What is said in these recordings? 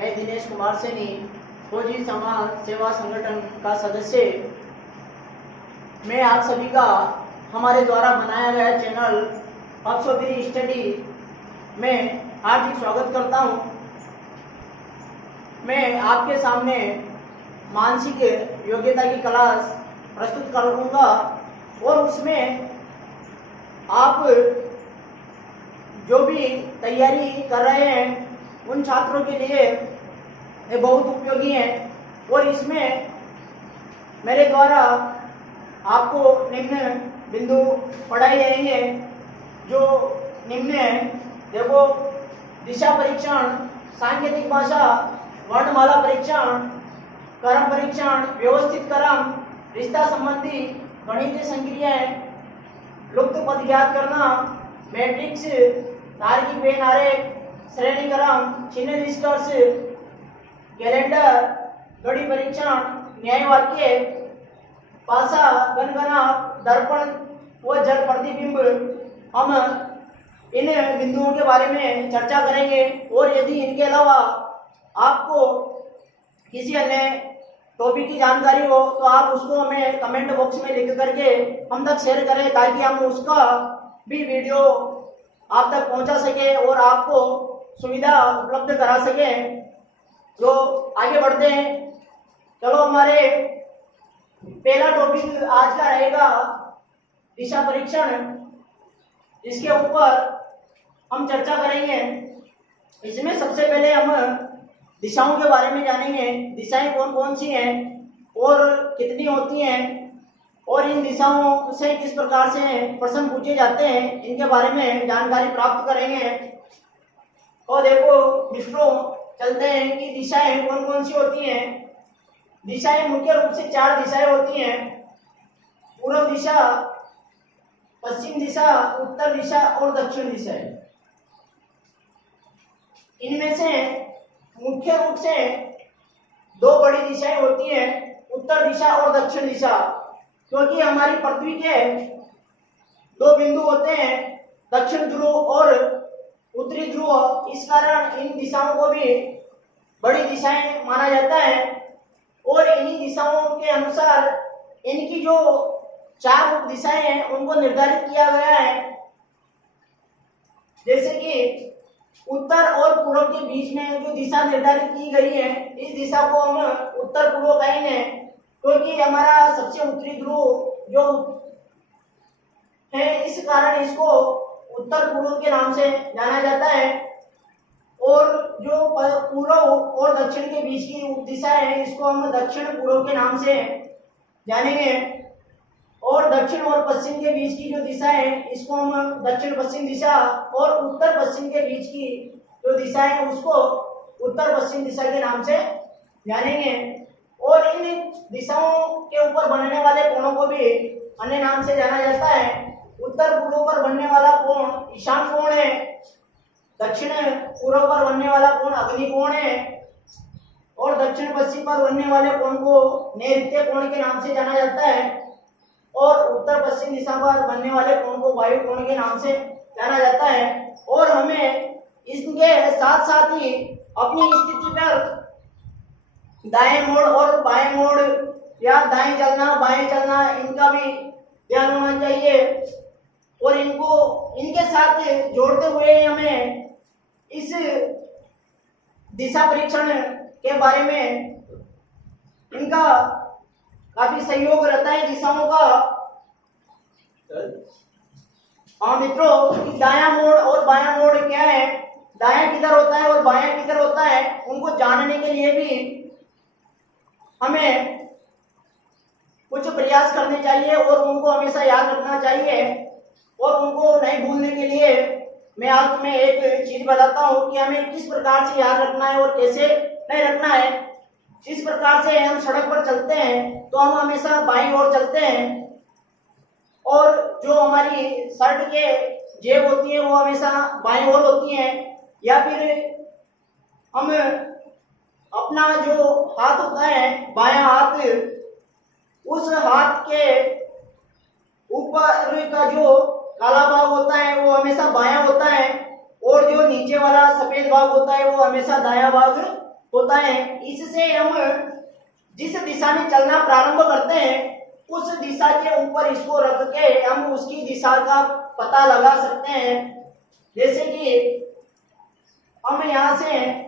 मैं दिनेश कुमार सैनी, फौजी समाज सेवा संगठन का सदस्य। मैं आप सभी का हमारे द्वारा बनाया गया चैनल अक्षोभरी स्टडी में हार्दिक स्वागत करता हूं। मैं आपके सामने मानसिक योग्यता की क्लास प्रस्तुत करूंगा और उसमें आप जो भी तैयारी कर रहे हैं उन छात्रों के लिए ये बहुत उपयोगी है। और इसमें मेरे द्वारा आपको निम्न बिंदु पढ़ाए जाएंगे जो निम्न है। देखो, दिशा परीक्षण, सांकेतिक भाषा, वर्णमाला परीक्षण, क्रम परीक्षण, व्यवस्थित क्रम, रिश्ता संबंधी गणितीय संक्रियाएं, लुप्त पद ज्ञात करना, मैट्रिक्स, तार्किक वेन आरेख, श्रेणी क्रम, चिन्ह निष्कर्ष, कैलेंडर, गणित परीक्षण, न्याय वाक्य, पासा, गणगणा, दर्पण व जल प्रतिबिंब। हम इन बिंदुओं के बारे में चर्चा करेंगे और यदि इनके अलावा आपको किसी अन्य टॉपिक की जानकारी हो तो आप उसको हमें कमेंट बॉक्स में लिख करके हम तक शेयर करें ताकि हम उसका भी वीडियो आप तक पहुंचा सके और आपको सुविधा उपलब्ध करा सके। तो आगे बढ़ते हैं। चलो, हमारे पहला टॉपिक आज का रहेगा दिशा परीक्षण, जिसके ऊपर हम चर्चा करेंगे। इसमें सबसे पहले हम दिशाओं के बारे में जानेंगे। दिशाएं कौन कौन सी हैं और कितनी होती हैं और इन दिशाओं से किस प्रकार से प्रश्न पूछे जाते हैं, इनके बारे में जानकारी प्राप्त करेंगे। और देखो मित्रों, चलते हैं कि दिशाएं कौन कौन सी होती हैं। दिशाएं मुख्य रूप से 4 दिशाएं होती हैं: पूर्व दिशा, पश्चिम दिशा, उत्तर दिशा और दक्षिण दिशा। इनमें से मुख्य रूप से 2 बड़ी दिशाएं होती हैं, उत्तर दिशा और दक्षिण दिशा। क्योंकि हमारी पृथ्वी के 2 बिंदु होते हैं, दक्षिण ध्रुव और उत्तरी ध्रुव, इस कारण इन दिशाओं को भी बड़ी दिशाएं माना जाता है। और इन्हीं दिशाओं के अनुसार इनकी जो 4 उप दिशाएं हैं उनको निर्धारित किया गया है। जैसे कि उत्तर और पूर्व के बीच में जो दिशा निर्धारित की गई है, इस दिशा को हम उत्तर पूर्व कहेंगे, क्योंकि हमारा सबसे उत्तरी ध्रुव जो है, इस कारण इसको उत्तर पूर्व के नाम से जाना जाता है। और जो पूर्व और दक्षिण के बीच की दिशा है, इसको हम दक्षिण पूर्व के नाम से जानेंगे। और दक्षिण और पश्चिम के बीच की जो दिशा है, इसको हम दक्षिण पश्चिम दिशा, और उत्तर पश्चिम के बीच की जो दिशा है उसको उत्तर पश्चिम दिशा के नाम से जानेंगे। और इन दिशाओं के ऊपर बनने वाले कोणों को भी अन्य नाम से जाना जाता है। उत्तर पूर्व पर बनने वाला कोण ईशान कोण है, दक्षिण पूर्व पर बनने वाला कोण अग्नि कोण है, और दक्षिण पश्चिम पर बनने वाले कोण को नैऋत्य कोण के नाम से जाना जाता है। और उत्तर पश्चिम दिशा पर बनने वाले कोण को वायु कोण के नाम से जाना जाता है। और हमें इसके साथ साथ ही अपनी स्थिति पर दाएं मोड़ और बाएं मोड़ या दाएं चलना बाएं चलना, इनका भी ध्यान होना चाहिए। और इनके साथ जोड़ते हुए हमें इस दिशा परीक्षण के बारे में इनका काफी सहयोग रहता है दिशाओं का। हाँ मित्रों, दायां मोड़ और बायां मोड़ क्या है, दायां किधर होता है और बायां किधर होता है, उनको जानने के लिए भी हमें कुछ प्रयास करने चाहिए और उनको हमेशा याद रखना चाहिए। और उनको नहीं भूलने के लिए मैं आप तुम्हें एक चीज बताता हूँ कि हमें किस प्रकार से याद रखना है और कैसे नहीं रखना है। जिस प्रकार से हम सड़क पर चलते हैं तो हम हमेशा बाईं ओर चलते हैं, और जो हमारी शर्ट के जेब होती है वो हमेशा बाईं ओर होती हैं। या फिर हम अपना जो हाथ होता है, बायां हाथ, उस हाथ के ऊपर का जो काला भाग होता है वो हमेशा बायां होता है, और जो नीचे वाला सफेद भाग होता है वो हमेशा दायां भाग होता है। इससे हम जिस दिशा में चलना प्रारंभ करते हैं उस दिशा के ऊपर इसको रख के हम उसकी दिशा का पता लगा सकते हैं। जैसे कि हम यहाँ से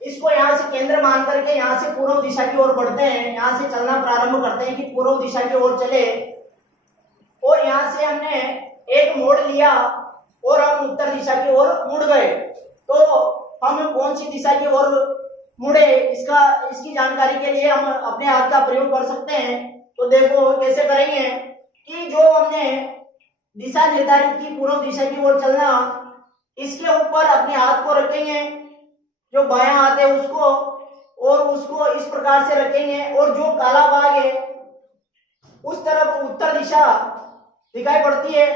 इसको यहाँ से केंद्र मान करके यहाँ से पूर्व दिशा की ओर बढ़ते हैं, यहाँ से चलना प्रारंभ करते हैं कि पूर्व दिशा की ओर चले, और यहाँ से हमने एक मोड़ लिया और हम उत्तर दिशा की ओर मुड़ गए। तो हम कौन सी दिशा की ओर मुड़े इसकी जानकारी के लिए हम अपने हाथ का प्रयोग कर सकते हैं। तो देखो कैसे करेंगे कि जो हमने दिशा निर्धारित की पूर्व दिशा की ओर चलना, इसके ऊपर अपने हाथ को रखेंगे, जो बायां हाथ है उसको, और उसको इस प्रकार से रखेंगे, और जो काला भाग है उस तरफ उत्तर दिशा दिखाई पड़ती है,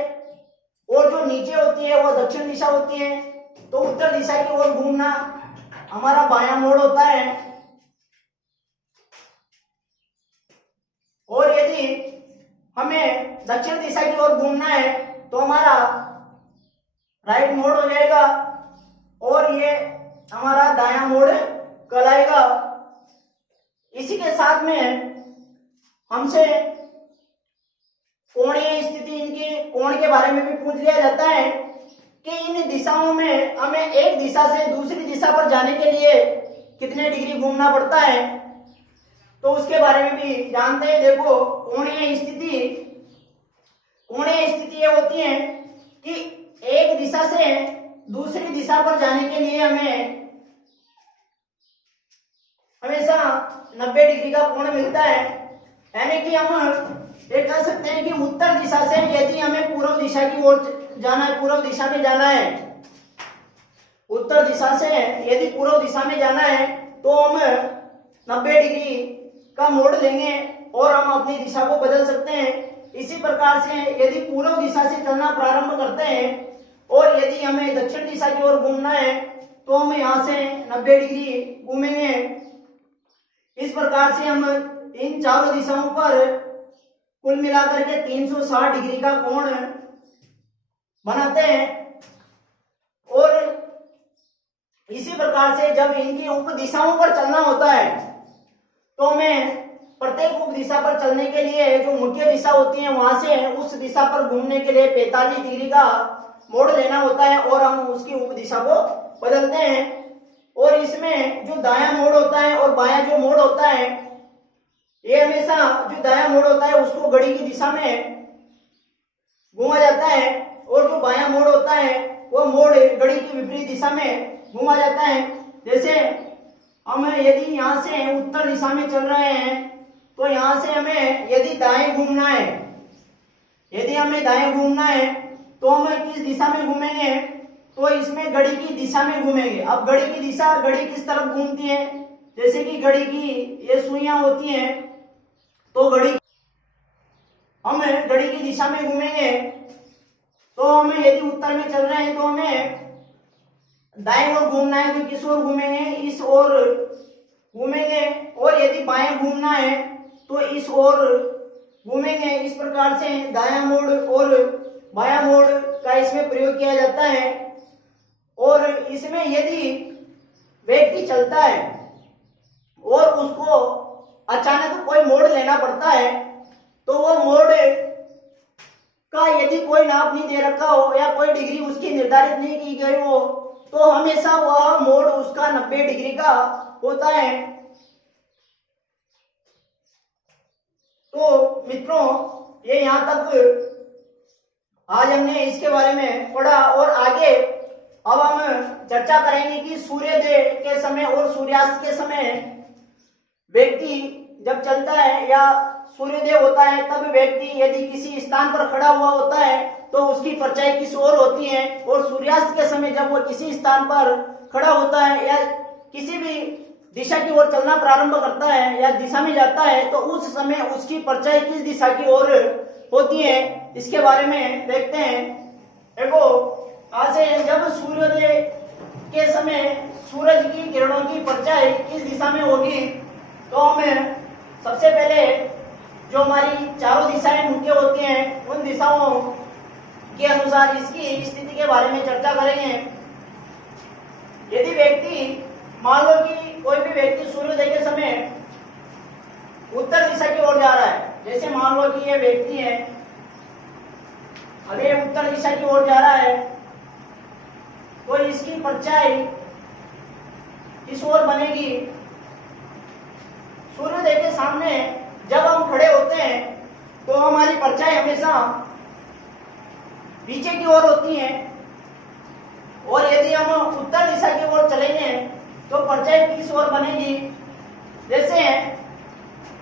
और जो नीचे होती है वो दक्षिण दिशा होती है। तो उत्तर दिशा की ओर घूमना हमारा बायां मोड़ होता है। और यदि हमें दक्षिण दिशा की ओर घूमना है तो हमारा राइट मोड़ हो जाएगा, और ये हमारा दायां मोड़ कहलाएगा। इसी के साथ में हमसे कोणीय स्थिति, इनके कोण के बारे में भी पूछ लिया जाता है कि इन दिशाओं में हमें एक दिशा से दूसरी दिशा पर जाने के लिए कितने डिग्री घूमना पड़ता है, तो उसके बारे में भी जानते हैं। देखो कोणीय स्थिति ये होती है कि एक दिशा से दूसरी दिशा पर जाने के लिए हमें हमेशा 90 डिग्री का कोण मिलता है। यानी कि हम ये कह सकते हैं कि उत्तर दिशा से यदि हमें पूर्व दिशा की ओर जाना है, पूर्व दिशा में जाना है, उत्तर दिशा से यदि पूर्व दिशा में जाना है तो हम 90 डिग्री का मोड़ लेंगे और हम अपनी दिशा को बदल सकते हैं। इसी प्रकार से यदि पूर्व दिशा से चलना प्रारंभ करते हैं और यदि हमें दक्षिण दिशा की ओर घूमना है तो हम यहाँ से 90 डिग्री घूमेंगे। इस प्रकार से हम इन चारों दिशाओं पर कुल मिलाकर के 360 डिग्री का कोण बनाते हैं। और इसी प्रकार से जब इनकी उप दिशाओं पर चलना होता है तो हमें प्रत्येक उप दिशा पर चलने के लिए जो मुख्य दिशा होती है वहां से उस दिशा पर घूमने के लिए 45 डिग्री का मोड़ लेना होता है और हम उसकी उप दिशा को बदलते हैं। और इसमें जो दायां मोड़ होता है और बायां जो मोड़ होता है, ये हमेशा जो दायां मोड़ होता है उसको घड़ी की दिशा में घुमा जाता है, और जो बायां मोड़ होता है वो मोड़ घड़ी की विपरीत दिशा में घुमा जाता है। जैसे हम यदि यहाँ से उत्तर दिशा में चल रहे हैं तो यहाँ से हमें यदि दाएं घूमना है, यदि हमें दाएं घूमना है तो हम किस दिशा में घूमेंगे, तो इसमें घड़ी की दिशा में घूमेंगे। अब घड़ी की दिशा, घड़ी किस तरफ घूमती है, जैसे कि घड़ी की ये सुइयां होती हैं, तो हम घड़ी की दिशा में घूमेंगे। तो हमें यदि उत्तर में चल रहे हैं तो हमें दाएं ओर घूमना है तो किस ओर घूमेंगे, इस ओर घूमेंगे। और यदि बाएं घूमना है तो इस ओर घूमेंगे। इस प्रकार से दायां मोड़ और बायां मोड़ का इसमें प्रयोग किया जाता है। और इसमें यदि व्यक्ति चलता है और उसको अचानक कोई मोड़ लेना पड़ता है तो वो मोड़ का यदि कोई नाप नहीं दे रखा हो या कोई डिग्री उसकी निर्धारित नहीं की गई हो तो हमेशा वह मोड़ उसका 90 डिग्री का होता है। तो मित्रों, ये यहाँ तक आज हमने इसके बारे में पढ़ा, और आगे अब हम चर्चा करेंगे कि सूर्योदय के समय और सूर्यास्त के समय व्यक्ति जब चलता है या सूर्योदय होता है तब व्यक्ति यदि किसी स्थान पर खड़ा हुआ होता है तो उसकी परछाई किस ओर होती है, और सूर्यास्त के समय जब वो किसी स्थान पर खड़ा होता है या किसी भी दिशा की ओर चलना प्रारंभ करता है या दिशा में जाता है तो उस समय उसकी परछाई किस दिशा की ओर होती है, इसके बारे में देखते हैं। देखो, आज से जब सूर्योदय के समय सूरज की किरणों की परछाई किस दिशा में होगी तो हमें सबसे पहले जो हमारी चारों दिशाएं मुख्य होती हैं उन दिशाओं के अनुसार इसकी स्थिति के बारे में चर्चा करेंगे। यदि व्यक्ति मान लो कि कोई भी व्यक्ति सूर्योदय के समय उत्तर दिशा की ओर जा रहा है। जैसे मान लो कि ये व्यक्ति है, अब ये उत्तर दिशा की ओर जा रहा है, तो इसकी परछाई इस ओर बनेगी। सूर्योदय के सामने जब हम खड़े होते हैं तो हमारी परछाई हमेशा पीछे की ओर होती है, और यदि हम उत्तर दिशा की ओर चलेंगे तो परछाई किस ओर बनेगी। जैसे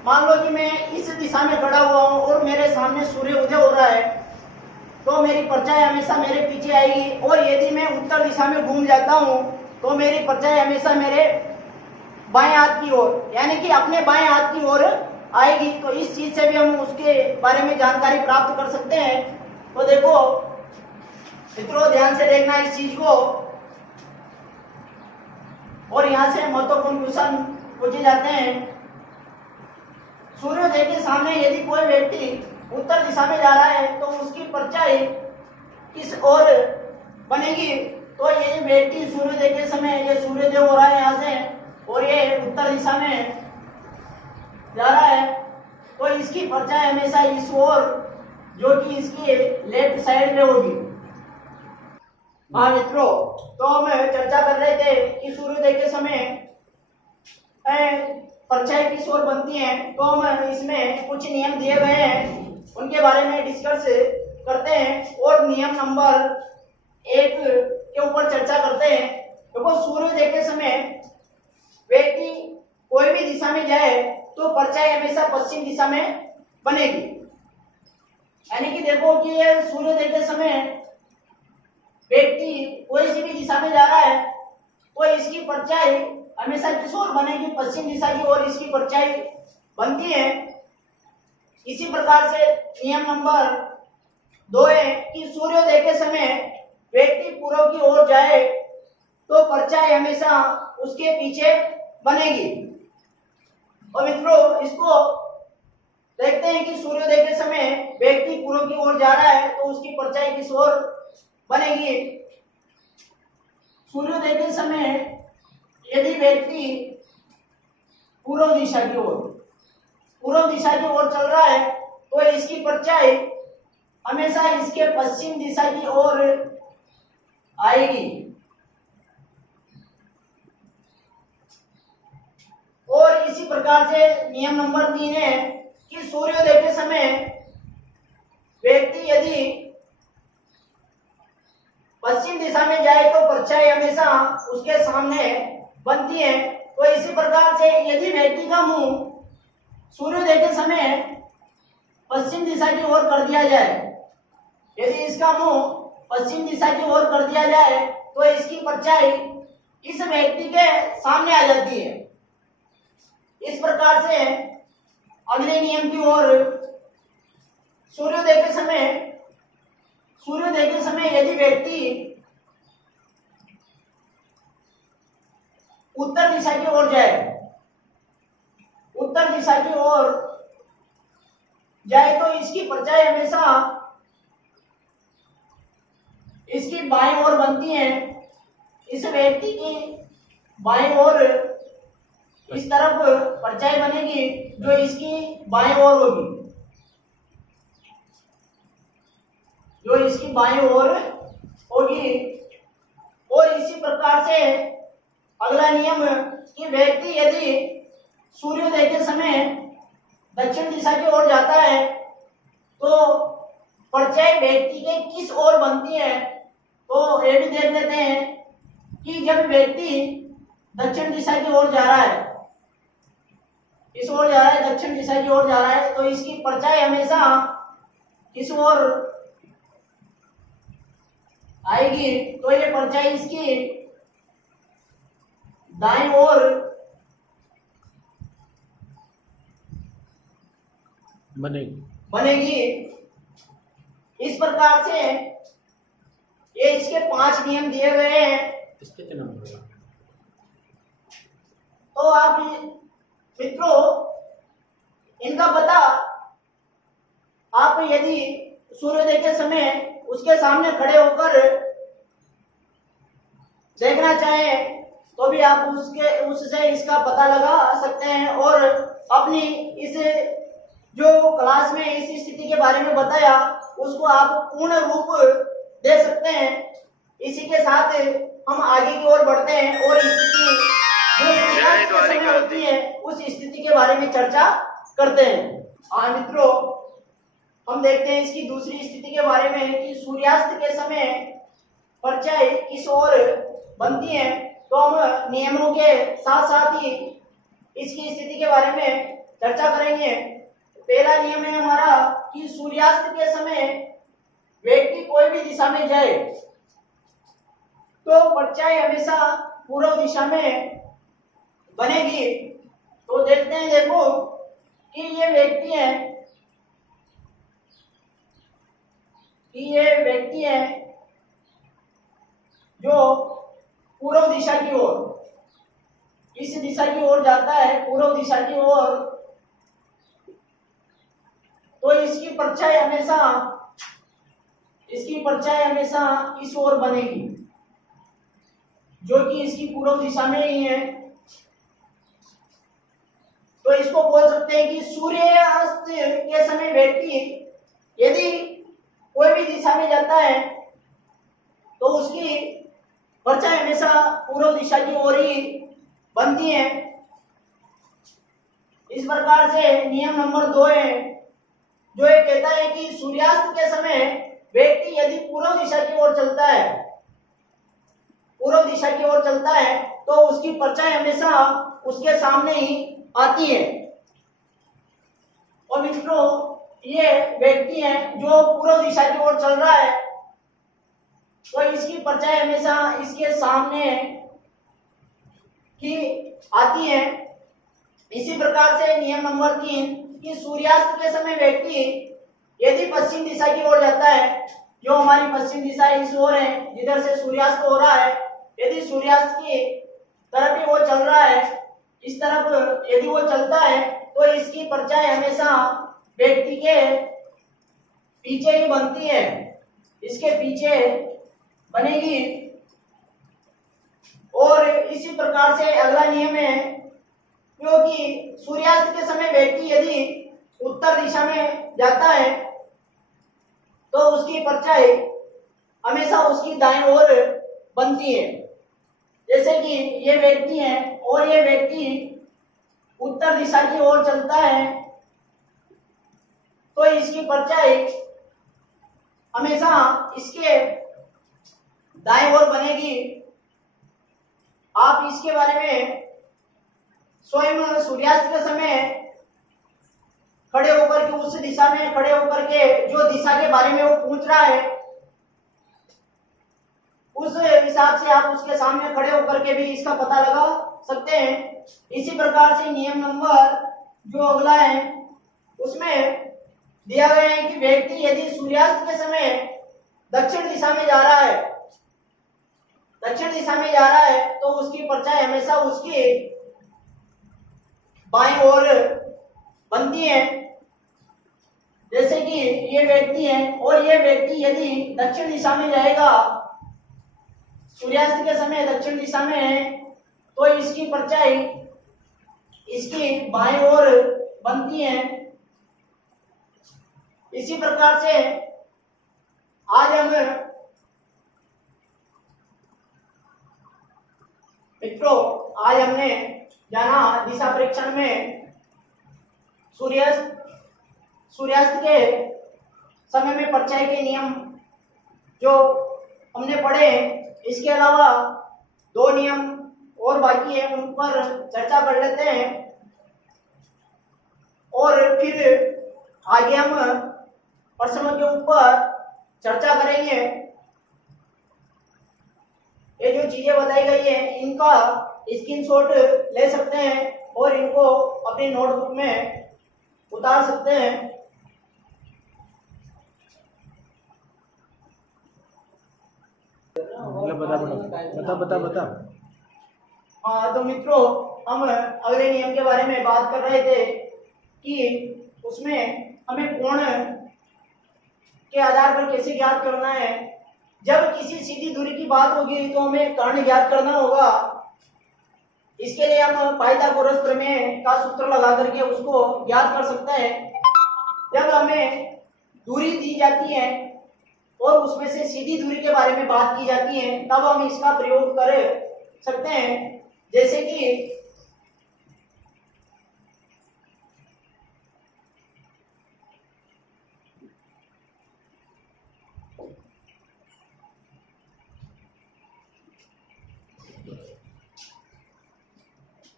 मान लो कि मैं इस दिशा में खड़ा हुआ हूं और मेरे सामने सूर्य उदय हो रहा है, तो मेरी परछाई हमेशा मेरे पीछे आएगी। और यदि मैं उत्तर दिशा में घूम जाता हूं तो मेरी परछाई हमेशा मेरे बाएं हाथ की ओर, यानी कि अपने बाएं हाथ की ओर आएगी। तो इस चीज से भी हम उसके बारे में जानकारी प्राप्त कर सकते हैं। तो देखो मित्रों, ध्यान से देखना इस चीज को, और यहां से महत्वपूर्ण क्वेश्चन पूछे जाते हैं। सूर्योदय के सामने यदि कोई व्यक्ति उत्तर दिशा में जा रहा है तो उसकी परछाई किस ओर बनेगी। तो ये व्यक्ति सूर्योदय के समय, ये सूर्योदय हो रहा है यहाँ से, और ये उत्तर दिशा में जा रहा है, तो इसकी परछाई हमेशा इस ओर, जो कि इसकी लेफ्ट साइड में होगी। हाँ मित्रों, तो हम चर्चा कर रहे थे कि सूर्योदय के समय परछाई किस ओर बनती है। तो हम इसमें कुछ नियम दिए गए हैं, उनके बारे में डिस्कस करते हैं, और नियम नंबर 1 के ऊपर चर्चा करते हैं। देखो, सूर्योदय के समय व्यक्ति कोई भी दिशा में जाए तो परछाई हमेशा पश्चिम दिशा में बनेगी। यानी कि देखो कि ये सूर्योदय के समय व्यक्ति कोई सी भी दिशा में जा रहा है तो इसकी परछाई हमेशा किस ओर बनेगी, पश्चिम दिशा की ओर इसकी परछाई बनती है। इसी प्रकार से नियम नंबर 2 है कि सूर्योदय के समय व्यक्ति पूर्व की ओर जाए तो परछाई हमेशा उसके पीछे बनेगी। और मित्रों, इसको देखते हैं कि सूर्योदय के समय व्यक्ति पूर्व की ओर जा रहा है तो उसकी परछाई किस ओर बनेगी। सूर्योदय के समय यदि व्यक्ति पूर्व दिशा की ओर चल रहा है तो इसकी परछाई हमेशा इसके पश्चिम दिशा की ओर आएगी। और इसी प्रकार से नियम नंबर 3 है कि सूर्योदय के समय व्यक्ति यदि पश्चिम दिशा में जाए तो परछाई हमेशा उसके सामने बनती है। तो इसी प्रकार से यदि व्यक्ति का मुंह सूर्योदय के समय पश्चिम दिशा की ओर कर दिया जाए, यदि इसका मुंह पश्चिम दिशा की ओर कर दिया जाए तो इसकी परछाई इस व्यक्ति के सामने आ जाती है। इस प्रकार से अगले नियम की ओर, सूर्योदय के समय यदि व्यक्ति उत्तर दिशा की ओर जाए तो इसकी परछाई हमेशा इसकी बाईं ओर बनती है। इस व्यक्ति की बाईं ओर इस तरफ परछाई बनेगी जो इसकी बाईं ओर होगी। और इसी प्रकार से अगला नियम कि व्यक्ति यदि सूर्योदय के समय दक्षिण दिशा की ओर जाता है तो परछाई व्यक्ति के किस ओर बनती है। तो ये भी देख लेते हैं कि जब व्यक्ति दक्षिण दिशा की ओर जा रहा है, दक्षिण दिशा की ओर जा रहा है, तो इसकी परछाई हमेशा किस ओर आएगी। तो ये परछाई इसकी दाईं ओर बनेगी। इस प्रकार से ये इसके 5 नियम दिए गए हैं। इसके कितने नंबर? तो आप मित्रों इनका पता आप यदि सूर्योदय के समय उसके सामने खड़े होकर देखना चाहें तो भी आप उससे इसका पता लगा सकते हैं और अपनी इस जो क्लास में इस स्थिति के बारे में बताया उसको आप पूर्ण रूप दे सकते हैं। इसी के साथ हम आगे की ओर बढ़ते हैं और स्थिति जो सूर्यास्त के समय होती है उस स्थिति के बारे में चर्चा करते हैं। हाँ मित्रों, हम देखते हैं इसकी दूसरी स्थिति के बारे में कि सूर्यास्त के समय परछाई किस ओर बनती है। तो हम नियमों के साथ साथ ही इसकी स्थिति के बारे में चर्चा करेंगे। पहला नियम है हमारा कि सूर्यास्त के समय व्यक्ति कोई भी दिशा में जाए तो परछाई हमेशा पूर्व दिशा में बनेगी। तो देखते हैं, देखो कि ये व्यक्ति है जो पूर्व दिशा की ओर, इस दिशा की ओर जाता है, पूर्व दिशा की ओर, तो इसकी परछाई हमेशा इस ओर बनेगी जो कि इसकी पूर्व दिशा में ही है। तो इसको बोल सकते हैं कि सूर्यास्त के समय व्यक्ति यदि कोई भी दिशा में जाता है तो उसकी परछाई हमेशा पूर्व दिशा की ओर ही बनती है। इस प्रकार से नियम नंबर 2 है जो ये कहता है कि सूर्यास्त के समय व्यक्ति यदि पूर्व दिशा की ओर चलता है तो उसकी परछाई हमेशा उसके सामने ही आती है। और मित्रों, ये व्यक्ति है जो पूर्व दिशा की ओर चल रहा है तो इसकी परछाई हमेशा इसके सामने ही आती है। इसी प्रकार से नियम नंबर 3 कि सूर्यास्त के समय व्यक्ति यदि पश्चिम दिशा की ओर जाता है, जो हमारी पश्चिम दिशा इस ओर है जिधर से सूर्यास्त हो रहा है, यदि सूर्यास्त की तरफ ही वो चल रहा है, इस तरफ यदि वो चलता है तो इसकी परछाई हमेशा व्यक्ति के पीछे ही बनती है, इसके पीछे बनेगी। और इसी प्रकार से अगला नियम है क्योंकि सूर्यास्त के समय व्यक्ति यदि उत्तर दिशा में जाता है तो उसकी परछाई हमेशा उसकी दाईं ओर बनती है। जैसे कि ये व्यक्ति है और ये व्यक्ति उत्तर दिशा की ओर चलता है तो इसकी परछाई हमेशा इसके दाईं ओर बनेगी। आप इसके बारे में स्वयं सूर्यास्त के समय खड़े होकर के उस दिशा में खड़े होकर के जो दिशा के बारे में वो पूछ रहा है उस हिसाब से आप उसके सामने खड़े होकर के भी इसका पता लगा सकते हैं। इसी प्रकार से नियम नंबर जो अगला है उसमें दिया गया है कि व्यक्ति यदि सूर्यास्त के समय दक्षिण दिशा में जा रहा है तो उसकी परछाई हमेशा उसकी बाईं ओर बनती है। जैसे कि ये व्यक्ति है और ये व्यक्ति यदि दक्षिण दिशा में जाएगा, सूर्यास्त के समय दक्षिण दिशा में है तो इसकी परछाई इसकी बाईं ओर बनती है। इसी प्रकार से आज हम मित्रों हमने जाना दिशा परीक्षण में सूर्यास्त के समय में परछाई के नियम जो हमने पढ़े। इसके अलावा 2 नियम और बाकी है, उन पर चर्चा कर लेते हैं और फिर आगे हम प्रश्नों के ऊपर चर्चा करेंगे। ये जो चीजें बताई गई है इनका स्क्रीनशॉट ले सकते हैं और इनको अपनी नोटबुक में उतार सकते हैं। बता। हाँ तो मित्रों, हम अगले नियम के बारे में बात कर रहे थे कि उसमें हमें कोण के आधार पर कैसे ज्ञात करना है। जब किसी सीधी दूरी की बात होगी तो हमें कर्ण ज्ञात करना होगा। इसके लिए हम पाइथागोरस प्रमेय का सूत्र लगा करके उसको ज्ञात कर सकते हैं। जब हमें दूरी दी जाती है और उसमें से सीधी दूरी के बारे में बात की जाती है तब हम इसका प्रयोग कर सकते हैं। जैसे कि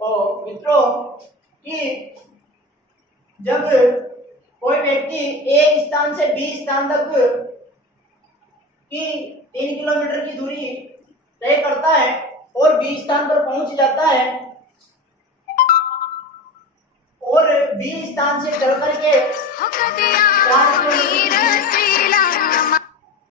तो मित्रों कि जब कोई व्यक्ति ए स्थान से बी स्थान तक की 3 किलोमीटर की दूरी तय करता है और बी स्थान पर पहुंच जाता है और बी स्थान से चल करके 4 किलोमीटर